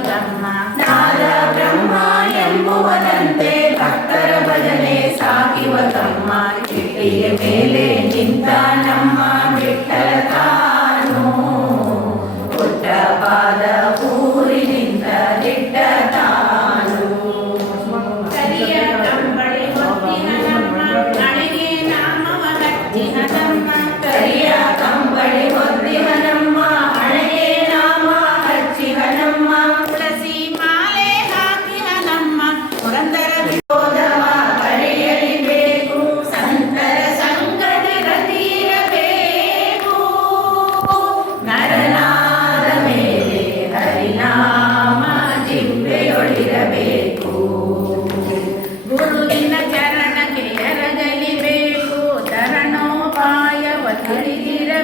ಬ್ರಹ್ಮ ನಾದ ಬ್ರಹ್ಮ ಎಂಬುವನಂತೆ ಭಕ್ತರ ಭಜನೆ ಸಾಗಿವ ತಮ್ಮ ಕಿಟ್ಟಿಯ ಮೇಲೆ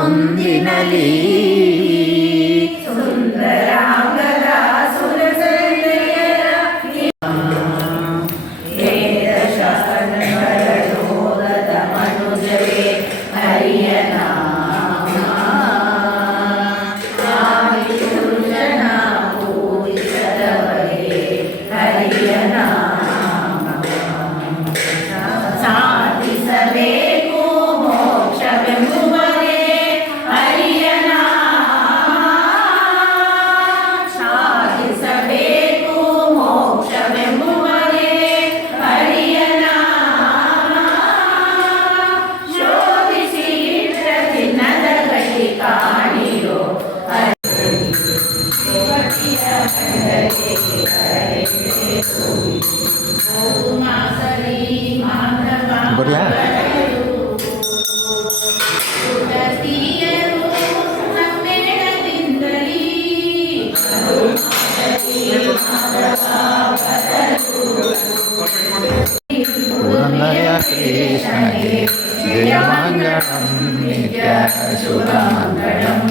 ಹೊಂದಿನಲಿ ಬರ್ಲಾ कृष्णये जयमङ्गलं नित्य सुधामङ्गलम्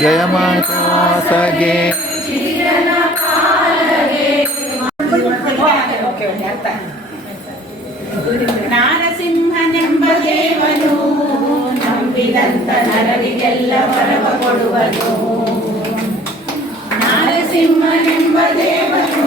जय माता सगे ಓಕೆ ಓಕೆ ಅರ್ಥ ನಾರಸಿಂಹನೆಂಬ ದೇವನು ನಂಬಿದಂತ ನರರಿಗೆಲ್ಲ ವರವ ಕೊಡುವನು. ನಾರಸಿಂಹನೆಂಬ ದೇವನು